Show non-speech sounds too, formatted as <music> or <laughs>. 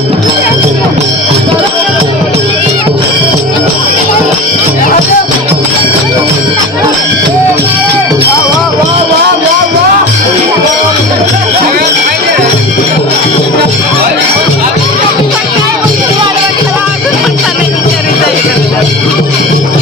وا <laughs> وا